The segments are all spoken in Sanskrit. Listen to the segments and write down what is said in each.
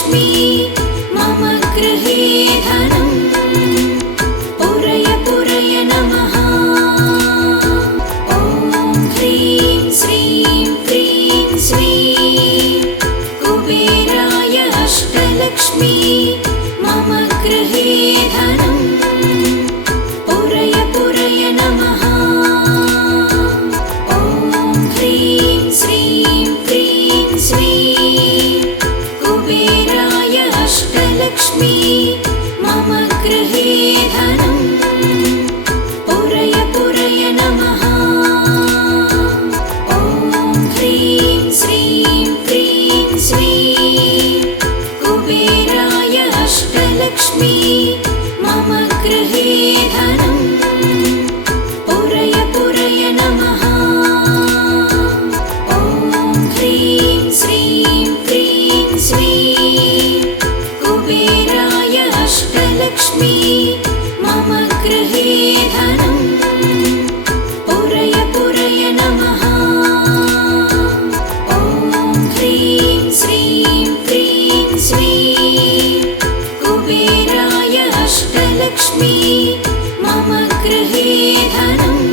अष्टलक्ष्मी मम गृहे धनम् पूरय पूरय नमः। ॐ ह्रीं श्रीं क्रीं श्रीं कुबेराय अष्टलक्ष्मी मम गृहे धनम् पूरय पूरय नमः। ॐ ह्रीं श्रीं क्रीं श्रीं कुबेराय अष्टलक्ष्मी मम गृहे धनम् पूरय पूरय नमः। ॐ ह्रीं श्रीं क्रीं श्रीं कुबेराय अष्टलक्ष्मी मम गृहे धनम् पूरय पूरय नमः। ॐ ह्रीं श्रीं क्रीं श्रीं कुबेराय अष्टलक्ष्मी मम गृहे धनम् पूरय पूरय नमः। ॐ ह्रीं श्रीं क्रीं श्रीं कुबेराय अष्टलक्ष्मी मम गृहे धनम्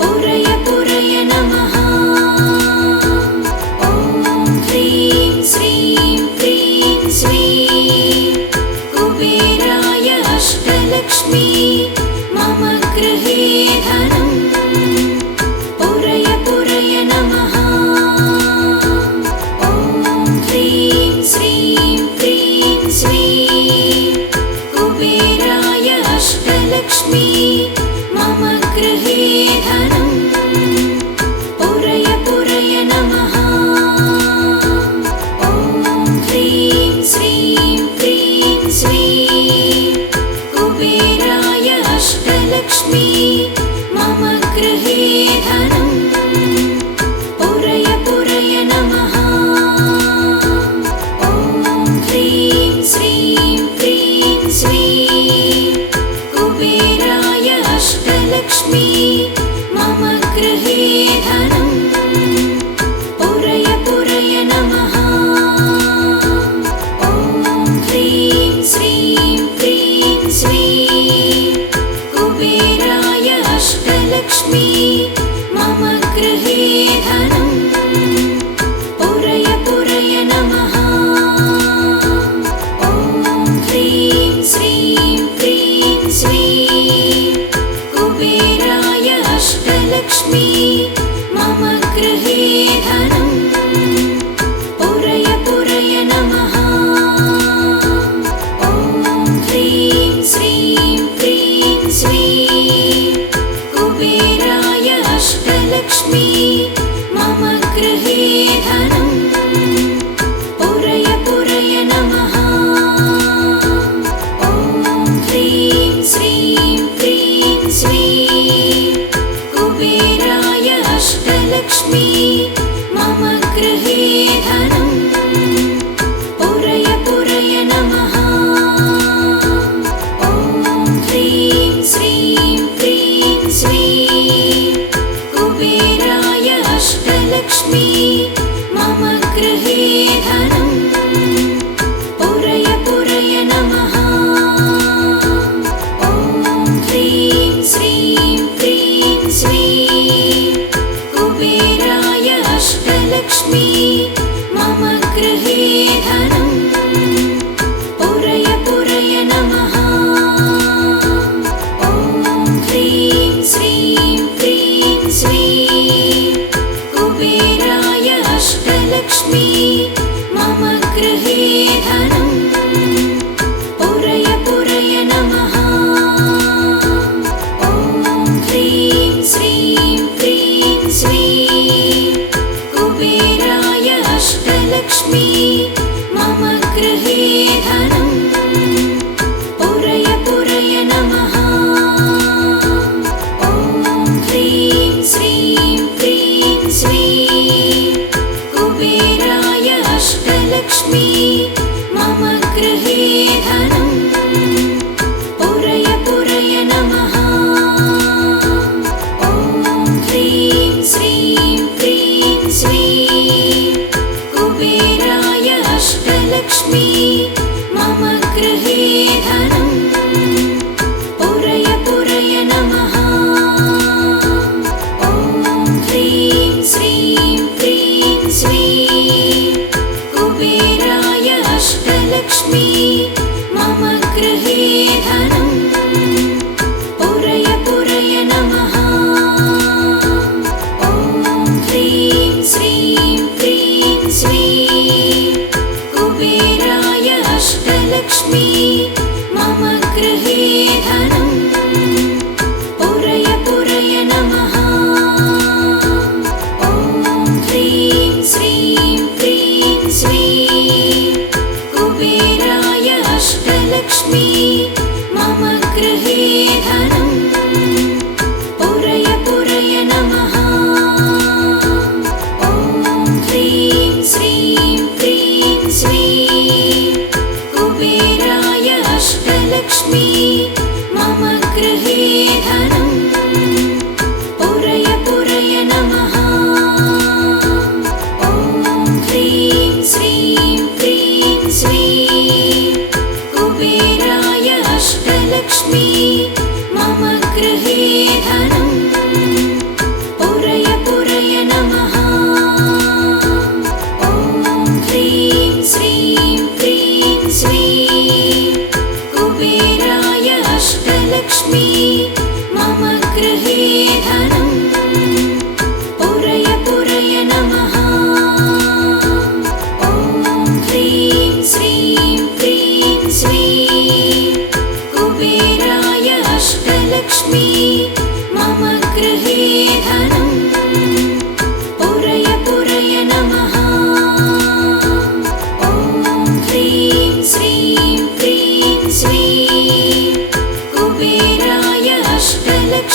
पूरय पूरय नमः। ॐ ह्रीं श्रीं क्रीं श्रीं कुबेराय अष्टलक्ष्मी मम गृहे धनम् पूरय पूरय नमः। ॐ ह्रीं श्रीं क्रीं श्रीं कुबेराय अष्टलक्ष्मी मम गृहे धनम् पूरय पूरय नमः। ॐ ह्रीं श्रीं क्रीं श्रीं कुबेराय अष्टलक्ष्मी मम गृहे धनम् पूरय पूरय नमः। ॐ ह्रीं श्रीं क्रीं श्रीं कुबेराय अष्टलक्ष्मी मम गृहे धनम् पूरय पूरय नमः। ॐ ह्रीं श्रीं क्रीं श्रीं कुबेराय अष्टलक्ष्मी मम गृहे धनम् पूरय पूरय नमः। ॐ ह्रीं श्रीं क्रीं श्रीं कुबेराय अष्टलक्ष्मी मम गृहे धनम् पूरय पूरय नमः। ॐ ह्रीं श्रीं क्रीं श्रीं कुबेराय अष्टलक्ष्मी मम गृहे धनम् पूरय पूरय नमः। ॐ ह्रीं श्रीं क्रीं श्रीं कुबेराय अष्टलक्ष्मी मम गृहे धनम् पूरय पूरय नमः। ॐ ह्रीं श्रीं क्रीं श्रीं कुबेराय अष्टलक्ष्मी मम गृहे धनम् पूरय पूरय नमः। ॐ ह्रीं श्रीं क्रीं श्रीं कुबेराय अष्टलक्ष्मी मम गृहे धनम् पूरय पूरय नमः। ॐ ह्रीं श्रीं क्रीं श्रीं कुबेराय अष्टलक्ष्मी मम गृहे धनम् पूरय पूरय नमः। ॐ ह्रीं श्रीं क्रीं श्रीं कुबेराय अष्टलक्ष्मी मम गृहे धनम् पूरय पूरय नमः। ॐ ह्रीं श्रीं क्रीं श्रीं कुबेराय अष्टलक्ष्मी मम गृहे धनम् पूरय पूरय नमः। ॐ ह्रीं श्रीं क्रीं श्रीं कुबेराय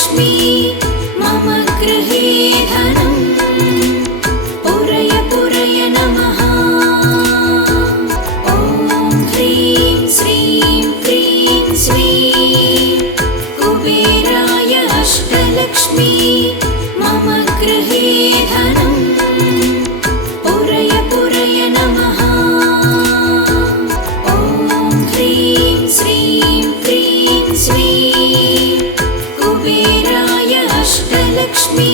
अष्टलक्ष्मी मम गृहे धनम् पुरय पुरय नमः। ॐ ह्रीं श्रीं क्रीं श्रीं कुबेराय अष्टलक्ष्मी मम गृहे धनम् पुरय पुरय नमः। ॐ ह्रीं श्रीं क्रीं श्रीं कुबेराय अष्टलक्ष्मी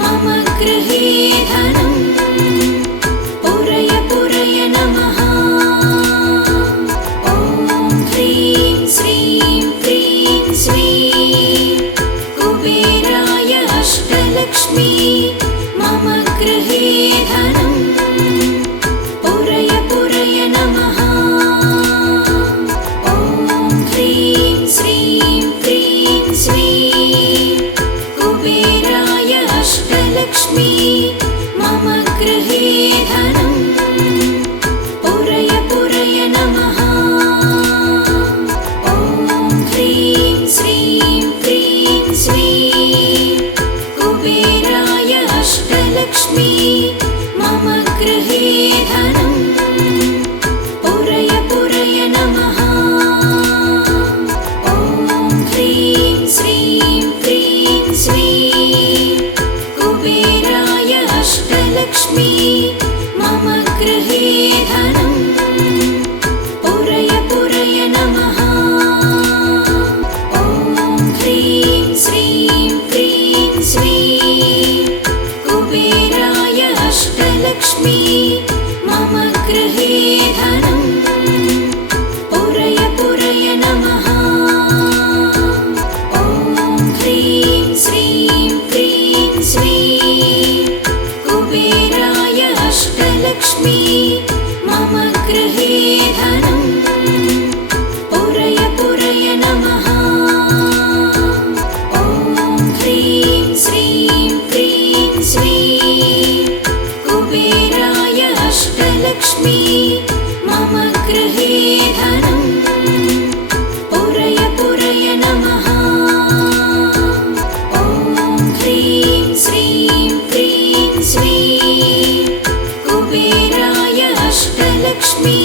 मम गृहे धनम् पुरय पुरय नमः। ॐ ह्रीं श्रीं क्रीं श्रीं कुबेराय अष्टलक्ष्मी मम गृहे धनम् पुरय पुरय नमः। ॐ ह्रीं श्रीं क्रीं श्रीं कुबेराय अष्टलक्ष्मी मम गृहे धनम् पुरय पुरय नमः। ॐ ह्रीं श्रीं क्रीं श्रीं कुबेराय अष्टलक्ष्मी मम गृहे धनम् पुरय पुरय नमः। ॐ ह्रीं श्रीं क्रीं श्रीं कुबेराय अष्टलक्ष्मी मम गृहे धनम् पुरय पुरय नमः। ॐ ह्रीं श्रीं क्रीं श्रीं कुबेराय अष्टलक्ष्मी मम गृहे धनम् पुरय पुरय नमः। ॐ ह्रीं श्रीं क्रीं श्रीं कुबेराय अष्टलक्ष्मी मम गृहे धनम् पुरय पुरय नमः। ॐ ह्रीं श्रीं क्रीं श्रीं कुबेराय अष्टलक्ष्मी मम गृहे धनम् पुरय पुरय नमः। ॐ ह्रीं श्रीं क्रीं श्रीं कुबेराय अष्टलक्ष्मी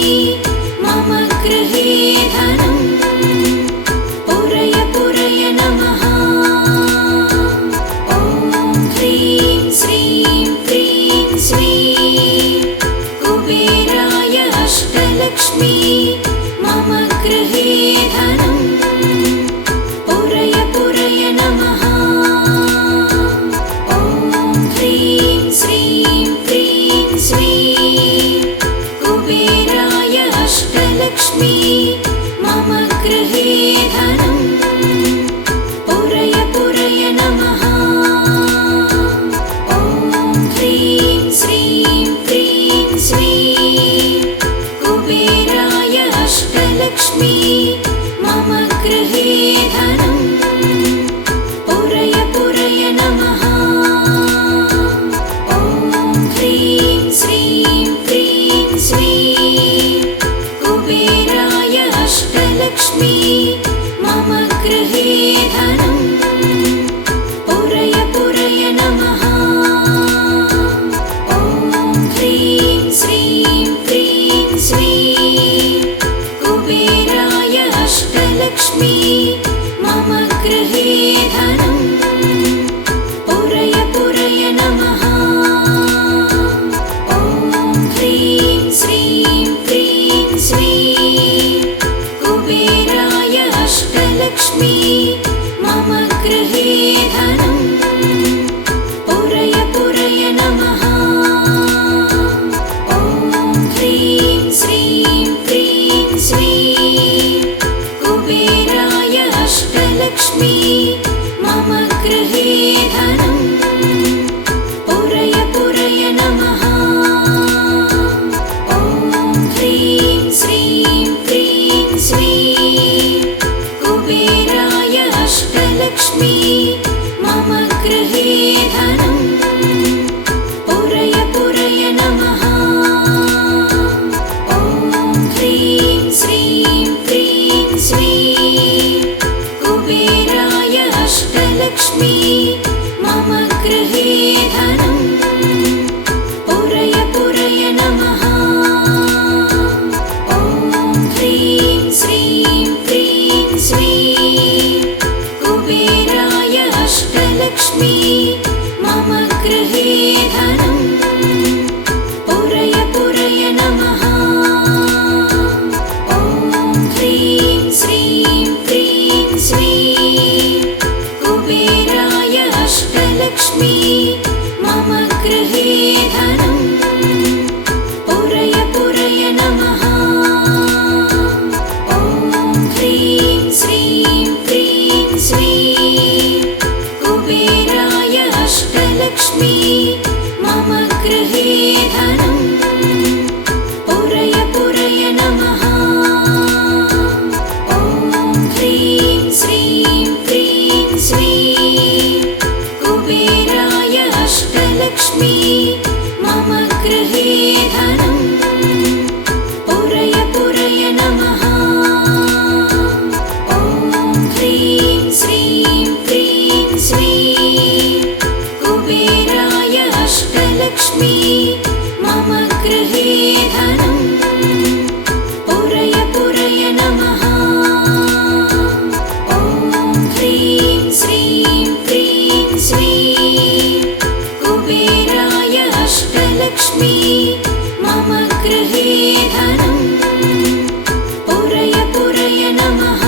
मम गृहे धनम् पुरय पुरय नमः। ॐ ह्रीं श्रीं क्रीं श्रीं कुबेराय अष्टलक्ष्मी मम गृहे धनम् पुरय पुरय नमः। ॐ ह्रीं श्रीं क्रीं श्रीं कुबेराय अष्टलक्ष्मी मम गृहे धनम् पुरय पुरय नमः। ॐ ह्रीं श्रीं क्रीं श्रीं कुबेराय अष्टलक्ष्मी मम गृहे धनम् पुरय पुरय नमः। ॐ ह्रीं श्रीं क्रीं श्रीं कुबेराय अष्टलक्ष्मी मम गृहे धनम् पुरय पुरय नमः। ॐ ह्रीं श्रीं क्रीं श्रीं कुबेराय अष्टलक्ष्मी मम गृहे धनम् पुरय पुरय नमः। ॐ ह्रीं श्रीं क्रीं श्रीं कुबेराय अष्टलक्ष्मी मम गृहे धनम् पुरय पुरय नमः। ॐ ह्रीं श्रीं क्रीं श्रीं कुबेराय अष्टलक्ष्मी मम गृहे धनम् पुरय पुरय नमः। ॐ ह्रीं श्रीं क्रीं श्रीं कुबेराय अष्टलक्ष्मी मम अष्टलक्ष्मी मम गृहे धनं पुरय पुरय नमः। ॐ ह्रीं श्रीं क्रीं श्रीं कुबेराय अष्टलक्ष्मी मम गृहे धनं पुरय पुरय नमः। ॐ ह्रीं श्रीं क्रीं श्रीं कुबेराय अष्टलक्ष्मी मम गृहे धनं पुरय पुरय नमः। ॐ ह्रीं श्रीं क्रीं श्रीं कुबेराय अष्टलक्ष्मी मम गृहे धनं पुरय पुरय नमः। ॐ ह्रीं श्रीं क्रीं श्रीं कुबेराय अष्टलक्ष्मी मम गृहे धनं पुरय पुरय नमः। ॐ ह्रीं श्रीं क्रीं श्रीं कुबेराय अष्टलक्ष्मी मम गृहे धनं पुरय पुरय नमः। ॐ ह्रीं श्रीं क्रीं श्रीं कुबेराय अष्टलक्ष्मी मम गृहे धनं पुरय पुरय नमः।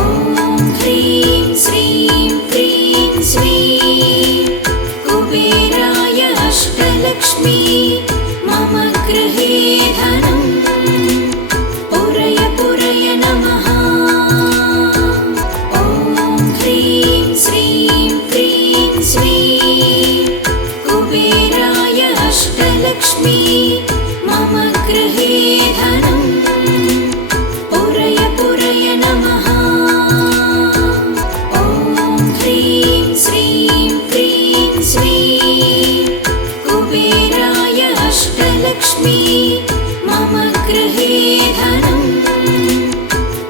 ॐ ह्रीं श्रीं क्रीं श्रीं कुबेराय अष्टलक्ष्मी मम गृहे धनं पुरय पुरय नमः। ॐ ह्रीं श्रीं क्रीं श्रीं कुबेराय अष्टलक्ष्मी मम गृहे धनं पुरय पुरय नमः। ॐ ह्रीं श्रीं क्रीं श्रीं कुबेराय अष्टलक्ष्मी मम गृहे धनं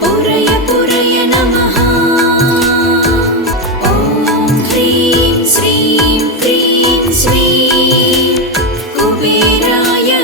पुरय पुरय नमः। ॐ ह्रीं श्रीं क्रीं श्रीं कुबेराय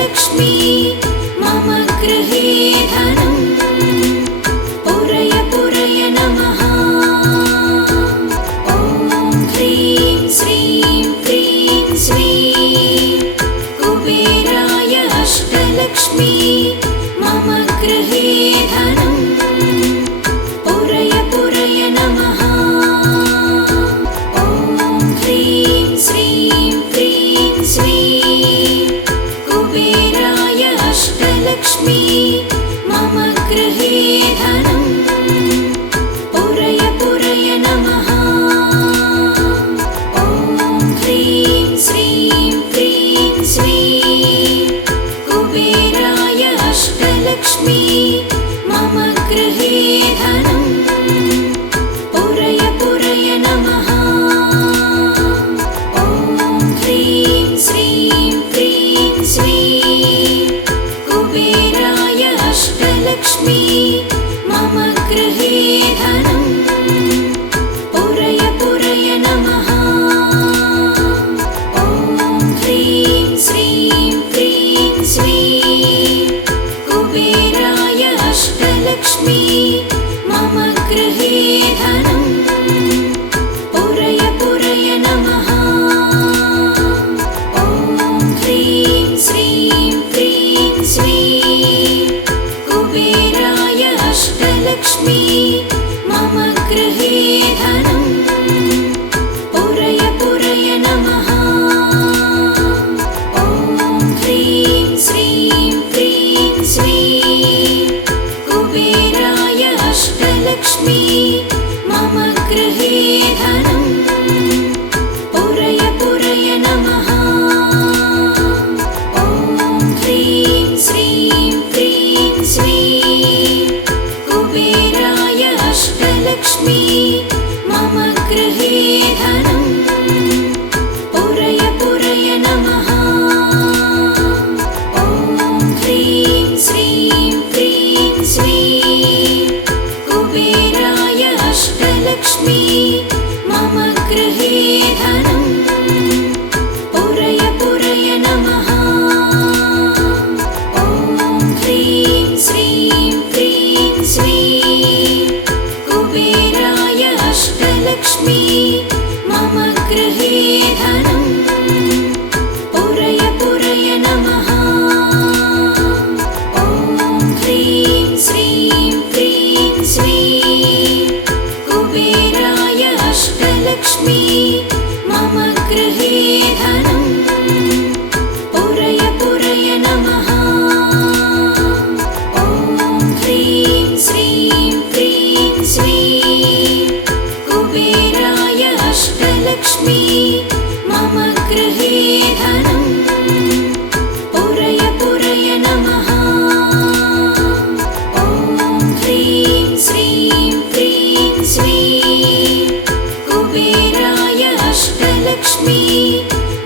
अष्टलक्ष्मी मम गृहे धनं पुरय पुरय नमः। ॐ ह्रीं श्रीं क्रीं श्रीं कुबेराय अष्टलक्ष्मी मम गृहे धनं पुरय पुरय नमः। ॐ ह्रीं श्रीं क्रीं श्रीं कुबेराय अष्टलक्ष्मी मम गृहे धनं पुरय पुरय नमः। ॐ ह्रीं श्रीं क्रीं श्रीं कुबेराय अष्टलक्ष्मी मम गृहे धनं पुरय पुरय नमः। ॐ ह्रीं श्रीं क्रीं श्रीं कुबेराय अष्टलक्ष्मी मम गृहे धनं पुरय पुरय नमः। ॐ ह्रीं श्रीं क्रीं श्रीं कुबेराय अष्टलक्ष्मी मम गृहे धनं पुरय पुरय नमः। ॐ ह्रीं श्रीं क्रीं श्रीं कुबेराय अष्टलक्ष्मी मम गृहे धनं पुरय पुरय नमः। ॐ ह्रीं श्रीं क्रीं श्रीं कुबेराय अष्टलक्ष्मी मम गृहे धनं पुरय पुरय नमः। ॐ ह्रीं श्रीं क्रीं श्रीं कुबेराय अष्टलक्ष्मी मम गृहे धनं पुरय पुरय नमः। ॐ ह्रीं श्रीं क्रीं श्रीं कुबेराय अष्टलक्ष्मी मम गृहे धनं पुरय पुरय नमः। ॐ ह्रीं श्रीं क्रीं श्रीं कुबेराय अष्टलक्ष्मी मम गृहे धनं पुरय पुरय नमः। ॐ ह्रीं श्रीं क्रीं श्रीं कुबेराय अष्टलक्ष्मी मम गृहे धनं पुरय पुरय नमः। ॐ ह्रीं श्रीं क्रीं श्रीं कुबेराय अष्टलक्ष्मी मम गृहे धनं पुरय पुरय नमः। ॐ ह्रीं श्रीं क्रीं श्रीं कुबेराय अष्टलक्ष्मी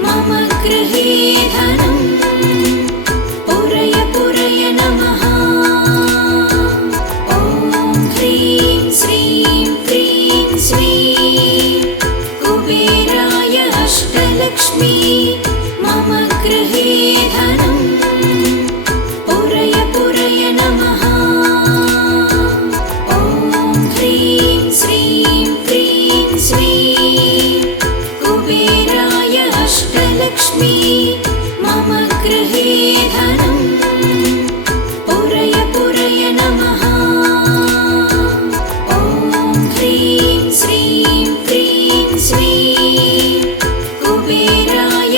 मम गृहे धनं पुरय पुरय नमः। ॐ ह्रीं श्रीं क्रीं श्रीं कुबेराय अष्टलक्ष्मी मम गृहे धनं पुरय पुरय नमः। ॐ ह्रीं श्रीं क्रीं श्रीं कुबेराय अष्टलक्ष्मी मम गृहे धनं पुरय पुरय नमः। ॐ ह्रीं श्रीं क्रीं श्रीं कुबेराय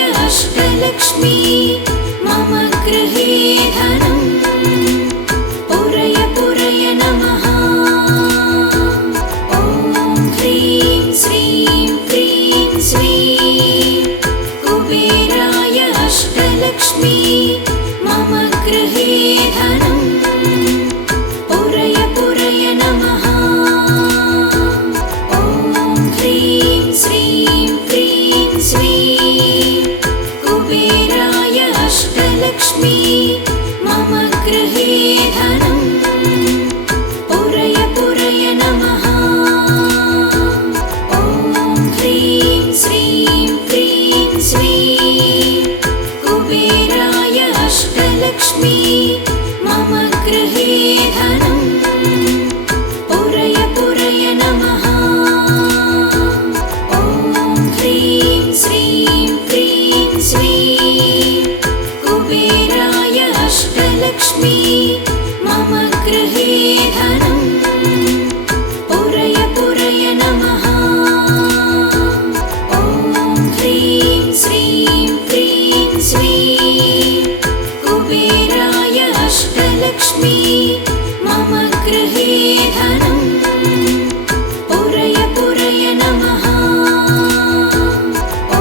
अष्टलक्ष्मी मम गृहे धनं पुरय पुरय नमः। ॐ ह्रीं श्रीं क्रीं श्रीं कुबेराय अष्टलक्ष्मी मम गृहे धनं पुरय पुरय नमः। ॐ ह्रीं श्रीं क्रीं श्रीं कुबेराय अष्टलक्ष्मी मम गृहे धनं पुरय पुरय नमः। ॐ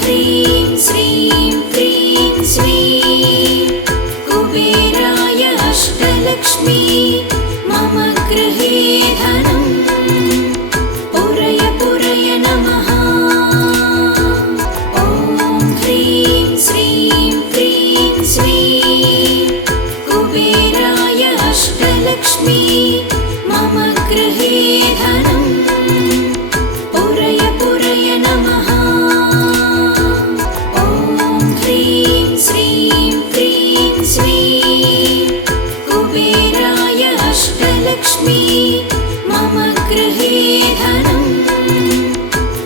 ह्रीं श्रीं क्रीं श्रीं कुबेराय अष्टलक्ष्मी मम गृहे धनं पुरय पुरय नमः। ॐ ह्रीं श्रीं क्रीं श्रीं कुबेराय अष्टलक्ष्मी मम गृहे धनं पुरय पुरय नमः। ॐ ह्रीं श्रीं क्रीं श्रीं कुबेराय अष्टलक्ष्मी मम गृहे धनं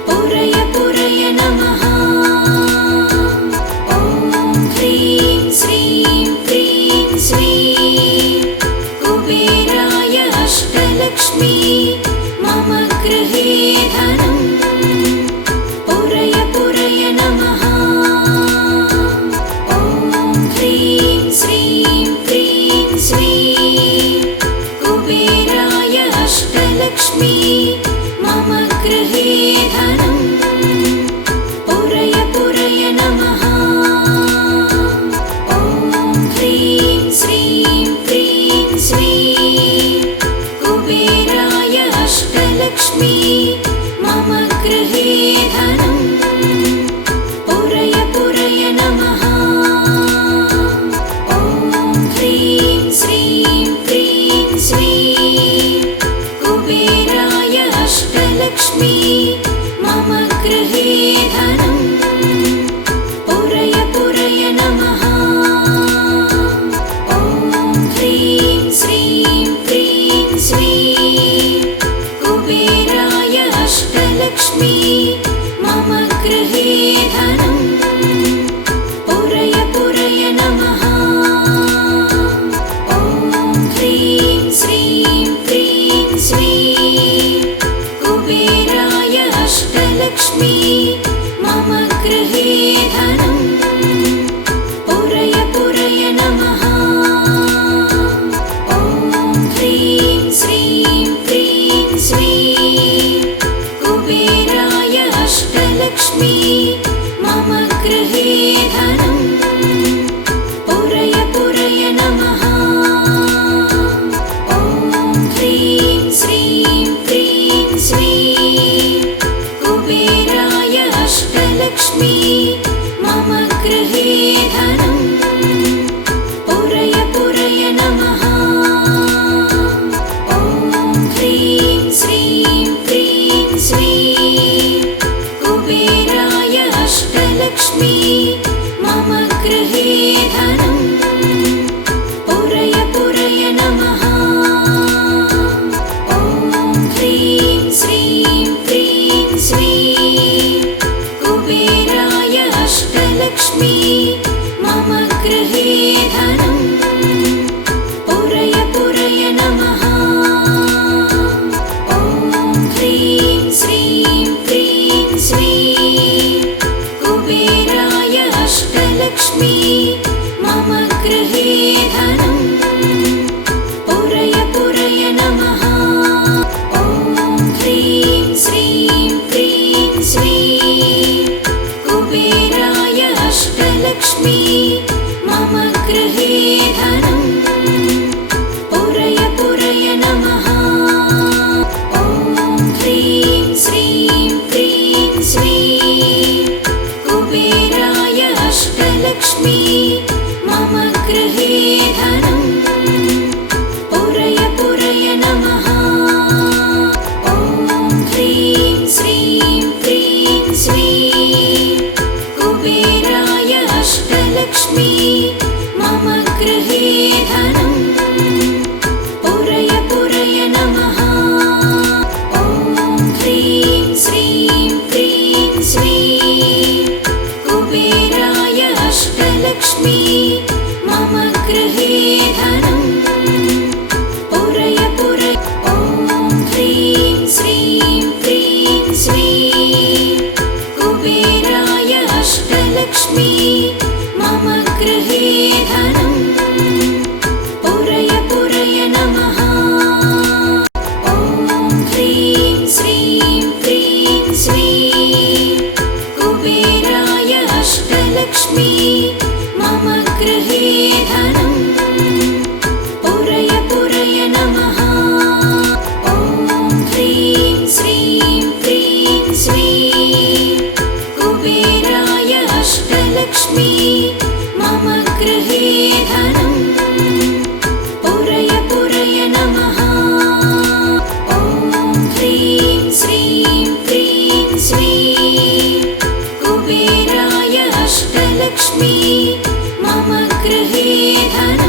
पुरय पुरय नमः। ॐ ह्रीं श्रीं क्रीं श्रीं कुबेराय अष्टलक्ष्मी मम गृहे धनं पुरय पुरय नमः। ॐ ह्रीं श्रीं क्रीं श्रीं कुबेराय अष्टलक्ष्मी मम गृहे धनं पुरय पुरय नमः। ॐ ह्रीं श्रीं क्रीं श्रीं कुबेराय अष्टलक्ष्मी मम गृहे धनं पुरय पुरय नमः। ॐ ह्रीं श्रीं क्रीं श्रीं कुबेराय अष्टलक्ष्मी मम गृहे धनं पुरय पुरय नमः। ॐ ह्रीं श्रीं क्रीं श्रीं कुबेराय अष्टलक्ष्मी मम गृहे धनं पुरय पुरय नमः। ॐ ह्रीं श्रीं क्रीं श्रीं कुबेराय अष्टलक्ष्मी मम गृहे धनं पुरय पुरय नमः। ॐ ह्रीं श्रीं क्रीं श्रीं कुबेराय अष्टलक्ष्मी मम गृहे धनं पुरय पुरय नमः। ॐ ह्रीं श्रीं क्रीं श्रीं कुबेराय गृहे धनम् पुरय पुरय ॐ ह्रीं श्रीं क्रीं श्रीं कुबेराय अष्टलक्ष्मी मम गृहे धनम् पुरय पुरय नमः ॐ ह्रीं श्रीं क्रीं श्रीं कुबेराय अष्टलक्ष्मी मम गृहे धनम् पुरय पुरय नमः ॐ ह्रीं श्रीं क्रीं श्रीं कुबेराय अष्टलक्ष्मी मम गृहे धनम् पुरय पुरय नमः ॐ ह्रीं श्रीं क्रीं श्रीं कुबेराय अष्टलक्ष्मी मम गृहे धनम्